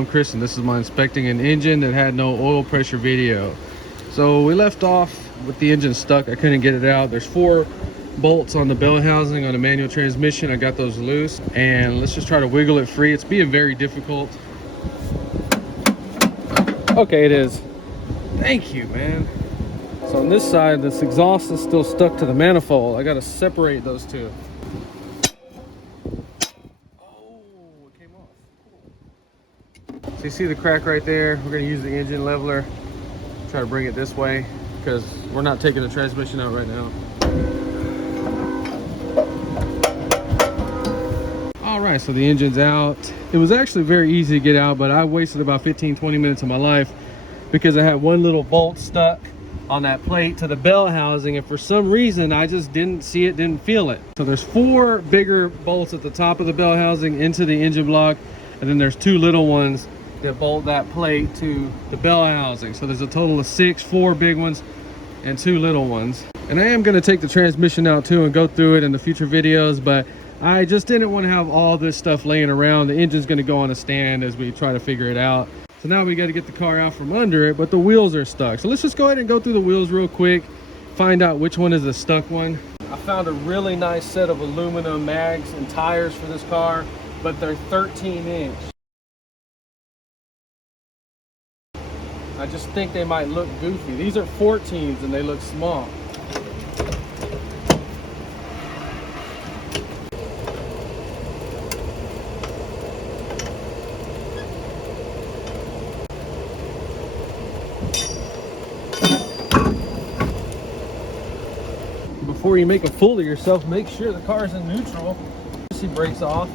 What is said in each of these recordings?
I'm Chris, and this is my inspecting an engine that had no oil pressure video. So we left off with the engine stuck. I couldn't get it out. There's 4 bolts on the bell housing on a manual transmission. I got those loose, and let's just try to wiggle it free. It's being very difficult. Okay, it is. Thank you, man. So on this side, this exhaust is still stuck to the manifold. I got to separate those two. So you see the crack right there? We're going to use the engine leveler, try to bring it this way because we're not taking the transmission out right now. All right, so the engine's out. It was actually very easy to get out, but I wasted about 15-20 minutes of my life because I had one little bolt stuck on that plate to the bell housing, and for some reason I just didn't see it, didn't feel it. So there's 4 bigger bolts at the top of the bell housing into the engine block, and then there's 2 little ones that bolt that plate to the bell housing. So there's a total of 6, 4 big ones and 2 little ones. And I am going to take the transmission out too and go through it in the future videos, but I just didn't want to have all this stuff laying around. The engine's going to go on a stand as we try to figure it out. So now we got to get the car out from under it, but the wheels are stuck. So let's just go ahead and go through the wheels real quick, find out which one is the stuck one. I found a really nice set of aluminum mags and tires for this car, but they're 13-inch. I just think they might look goofy. These are 14s and they look small. Before you make a fool of yourself, make sure the car is in neutral. See brakes off.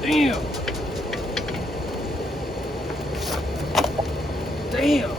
Damn. Damn.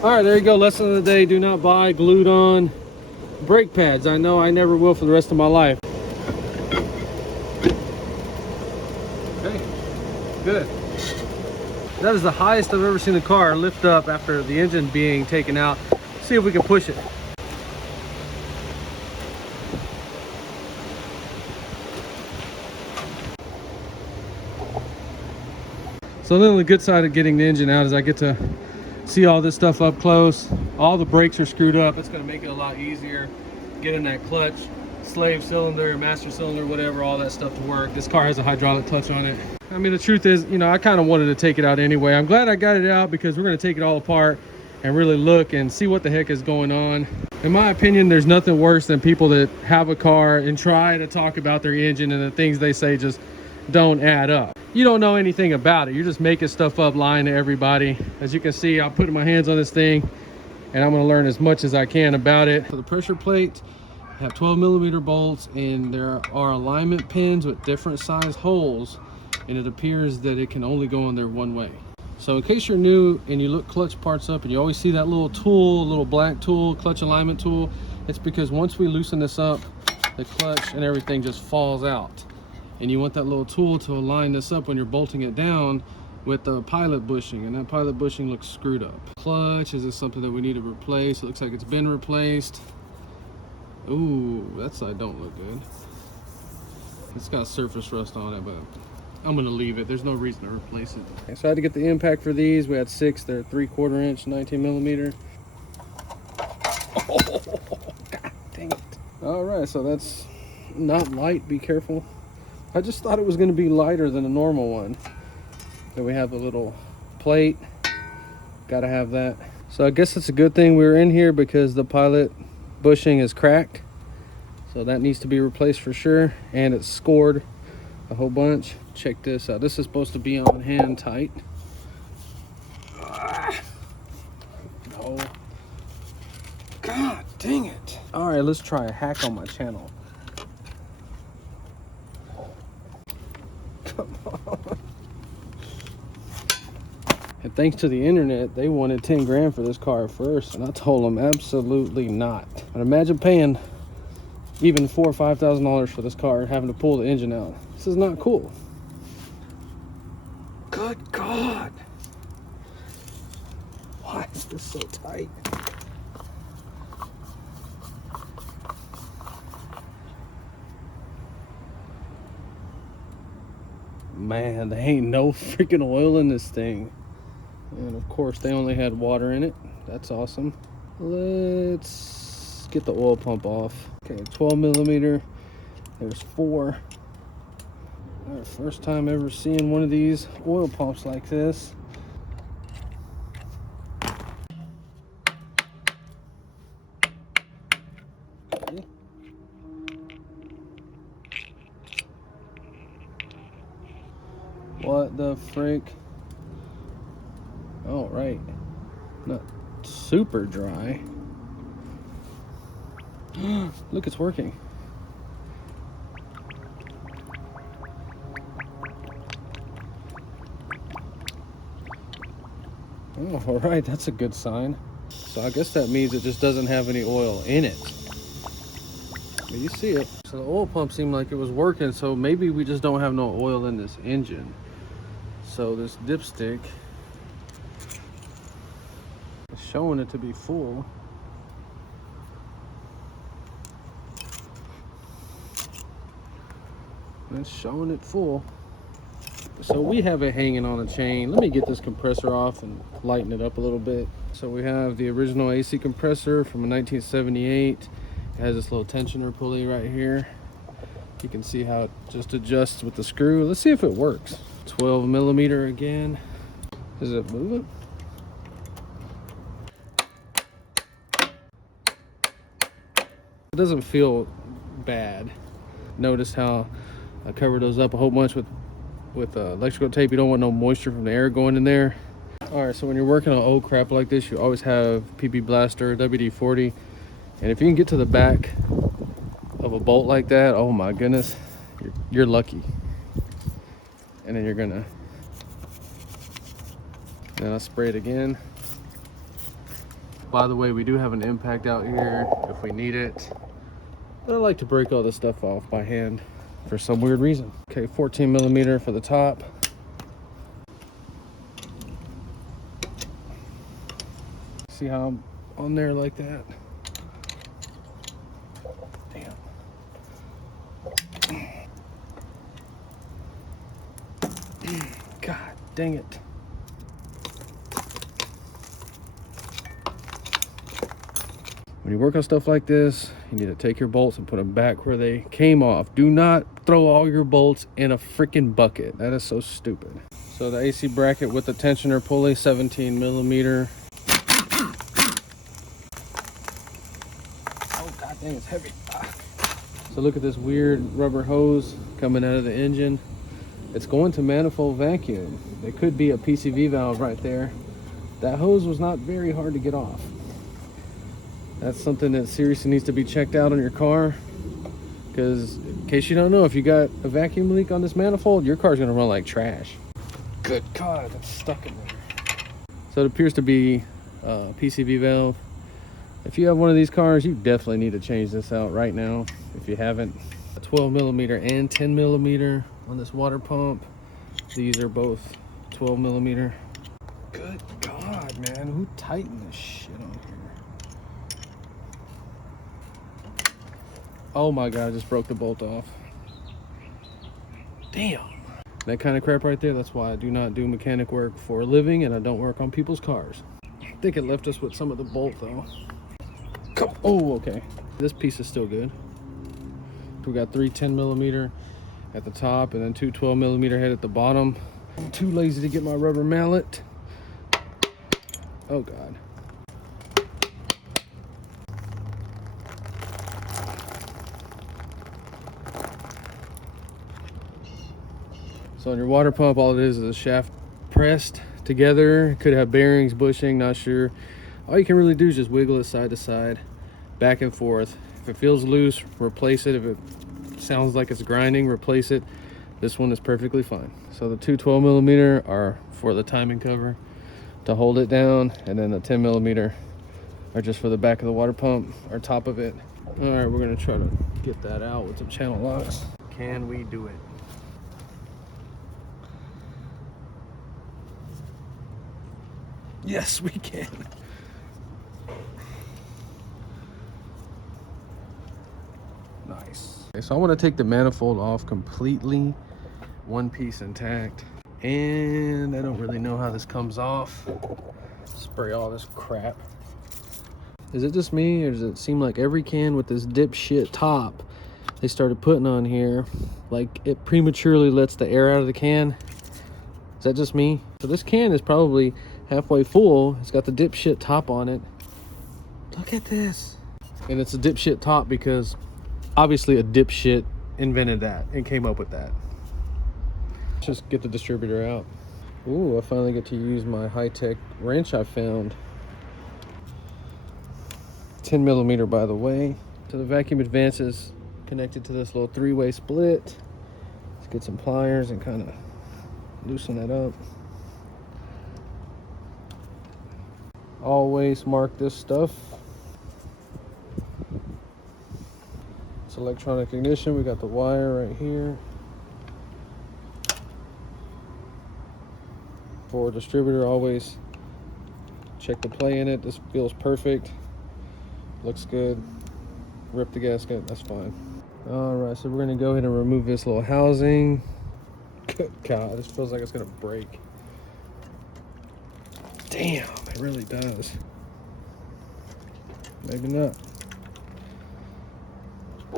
All right, there you go. Lesson of the day: do not buy glued on brake pads. I know I never will for the rest of my life. Okay, good. That is the highest I've ever seen a car lift up after the engine being taken out. See if we can push it. So then the good side of getting the engine out is I get to see all this stuff up close. All the brakes are screwed up. It's going to make it a lot easier getting that clutch, slave cylinder, master cylinder, whatever, all that stuff to work. This car has a hydraulic clutch on it. I mean, the truth is, you know, I kind of wanted to take it out anyway. I'm glad I got it out because we're going to take it all apart and really look and see what the heck is going on. In my opinion, there's nothing worse than people that have a car and try to talk about their engine and the things they say just don't add up. You don't know anything about it. You're just making stuff up, lying to everybody. As you can see, I'm putting my hands on this thing and I'm going to learn as much as I can about it. So the pressure plate have 12mm bolts, and there are alignment pins with different size holes, and it appears that it can only go in there one way. So in case you're new and you look clutch parts up and you always see that little tool, little black tool, clutch alignment tool, it's because once we loosen this up, the clutch and everything just falls out. And you want that little tool to align this up when you're bolting it down with the pilot bushing, and that pilot bushing looks screwed up. Clutch, is this something that we need to replace? It looks like it's been replaced. Ooh, that side don't look good. It's got surface rust on it, but I'm gonna leave it. There's no reason to replace it. Okay, so I had to get the impact for these. We had 6, they're 3/4 inch, 19mm. Oh, God dang it. All right, so that's not light, be careful. I just thought it was going to be lighter than a normal one. Then we have the little plate. Got to have that. So I guess it's a good thing we were in here because the pilot bushing is cracked. So that needs to be replaced for sure. And it's scored a whole bunch. Check this out. This is supposed to be on hand tight. No. God dang it. All right, let's try a hack on my channel. Come on. And thanks to the internet, they wanted 10 grand for this car first, and I told them absolutely not. But imagine paying even $4,000 or $5,000 for this car and having to pull the engine out. This is not cool. Good God. Why is this so tight? Man, there ain't no freaking oil in this thing. And of course, they only had water in it. That's awesome. Let's get the oil pump off. Okay, 12 millimeter. There's 4. All right, first time ever seeing one of these oil pumps like this. Okay. What the frick? All right, not super dry. Look, it's working. Oh, all right, that's a good sign. So I guess that means it just doesn't have any oil in it. But you see it. So the oil pump seemed like it was working, so maybe we just don't have no oil in this engine. So this dipstick is showing it to be full. And it's showing it full. So we have it hanging on a chain. Let me get this compressor off and lighten it up a little bit. So we have the original AC compressor from a 1978. It has this little tensioner pulley right here. You can see how it just adjusts with the screw. Let's see if it works. 12 millimeter again. Is it moving? It doesn't feel bad. Notice how I covered those up a whole bunch with electrical tape. You don't want no moisture from the air going in there. All right, so when you're working on old crap like this, you always have PP Blaster, WD-40. And if you can get to the back of a bolt like that, oh my goodness, you're lucky. And then you're gonna, then I'll spray it again. By the way, we do have an impact out here if we need it. But I like to break all this stuff off by hand for some weird reason. Okay, 14 millimeter for the top. See how I'm on there like that? Damn. God dang it. When you work on stuff like this, you need to take your bolts and put them back where they came off. Do not throw all your bolts in a freaking bucket. That is so stupid. So the AC bracket with the tensioner pulley, 17 millimeter. Oh, God dang, it's heavy. So look at this weird rubber hose coming out of the engine. It's going to manifold vacuum. It could be a PCV valve right there. That hose was not very hard to get off. That's something that seriously needs to be checked out on your car, because in case you don't know, if you got a vacuum leak on this manifold, your car's gonna run like trash. Good God, it's stuck in there. So it appears to be a PCV valve. If you have one of these cars, you definitely need to change this out right now if you haven't. A 12 millimeter and 10 millimeter on this water pump. These are both 12 millimeter. Good God, man, who tightened this shit on here? Oh my God, I just broke the bolt off. Damn. That kind of crap right there, that's why I do not do mechanic work for a living, and I don't work on people's cars. I think it left us with some of the bolt though. Oh, okay. This piece is still good. We got 3 10 millimeter at the top and then 2 12 millimeter head at the bottom. I'm too lazy to get my rubber mallet. Oh God. So on your water pump, all it is a shaft pressed together. Could have bearings, bushing, not sure. All you can really do is just wiggle it side to side, back and forth. If it feels loose, replace it. If it sounds like it's grinding, replace it. This one is perfectly fine. So the two 12mm are for the timing cover to hold it down, and then the 10mm are just for the back of the water pump or top of it. All right, we're gonna try to get that out with some channel locks. Can we do it? Yes, we can. Nice. Okay, so I want to take the manifold off completely, one piece intact, and I don't really know how this comes off. Spray all this crap. Is it just me, or does it seem like every can with this dipshit top they started putting on here, like it prematurely lets the air out of the can? Is that just me? So this can is probably halfway full. It's got the dipshit top on it. Look at this. And it's a dipshit top because obviously a dipshit invented that and came up with that. Let's just get the distributor out. Ooh, I finally get to use my high-tech wrench I found. 10mm, by the way. So the vacuum advance is connected to this little three-way split. Let's get some pliers and kind of loosen that up. Always mark this stuff. It's electronic ignition. We got the wire right here. For distributor, always check the play in it. This feels perfect. Looks good. Rip the gasket, that's fine. All right, so we're gonna go ahead and remove this little housing. God, this feels like it's gonna break. Damn, it really does. Maybe not.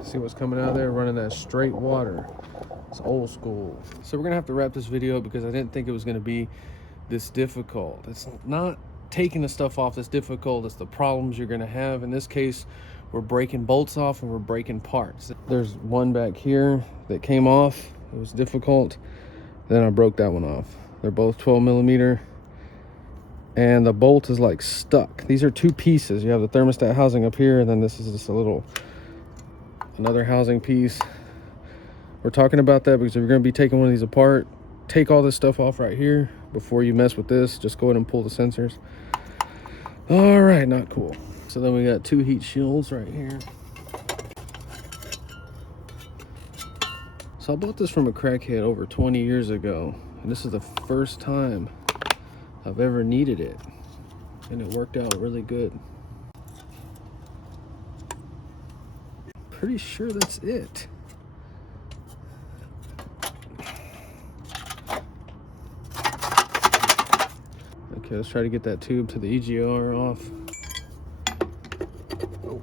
See what's coming out of there, running that straight water. It's old school. So we're gonna have to wrap this video up because I didn't think it was gonna be this difficult. It's not taking the stuff off that's difficult, it's the problems you're gonna have. In this case, we're breaking bolts off and we're breaking parts. There's one back here that came off. It was difficult. Then I broke that one off. They're both 12mm. And the bolt is like stuck. These are two pieces. You have the thermostat housing up here, and then this is just another housing piece. We're talking about that because if you're gonna be taking one of these apart, take all this stuff off right here before you mess with this. Just go ahead and pull the sensors. All right, not cool. So then we got two heat shields right here. So I bought this from a crackhead over 20 years ago, and this is the first time I've ever needed it, and it worked out really good. Pretty sure that's it. Okay, let's try to get that tube to the EGR off. Oh,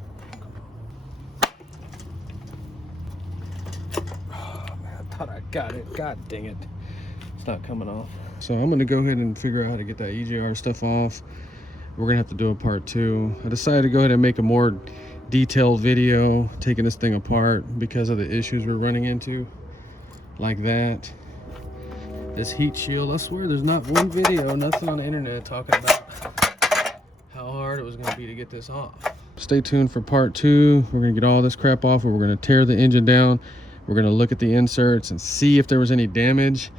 man, I thought I got it. God dang it. It's not coming off. So I'm gonna go ahead and figure out how to get that EGR stuff off. We're gonna have to do a part 2. I decided to go ahead and make a more detailed video taking this thing apart because of the issues we're running into, like that. This heat shield, I swear there's not one video, nothing on the internet talking about how hard it was gonna be to get this off. Stay tuned for part 2. We're gonna get all this crap off, and we're gonna tear the engine down. We're gonna look at the inserts and see if there was any damage.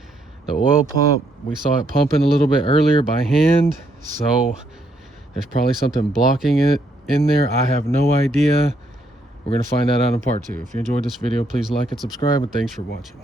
The oil pump, we saw it pumping a little bit earlier by hand, so there's probably something blocking it in there. I have no idea. We're gonna find that out in part 2. If you enjoyed this video, please like and subscribe, and thanks for watching.